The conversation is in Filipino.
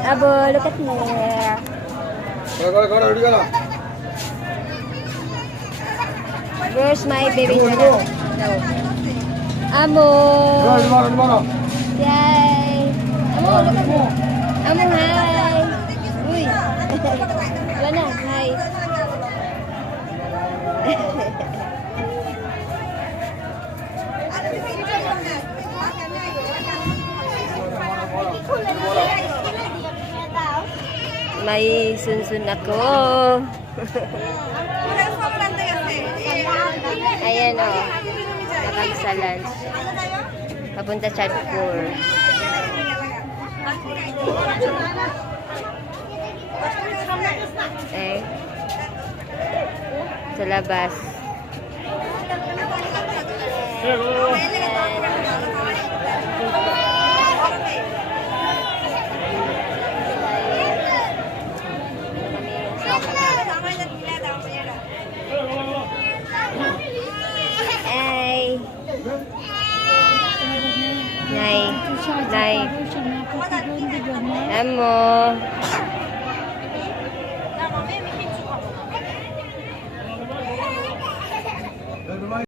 Abo, look at me. Where's my baby Jana? No. Amo. Yay. Amo, look at me. Amo, hi. Uy. Wala na, hi. May sunsun ako. Ayan o. Nakag sa lunch. Papunta Chatpur. Eh. Sa labas. Ay. Nay. Nay. Amo.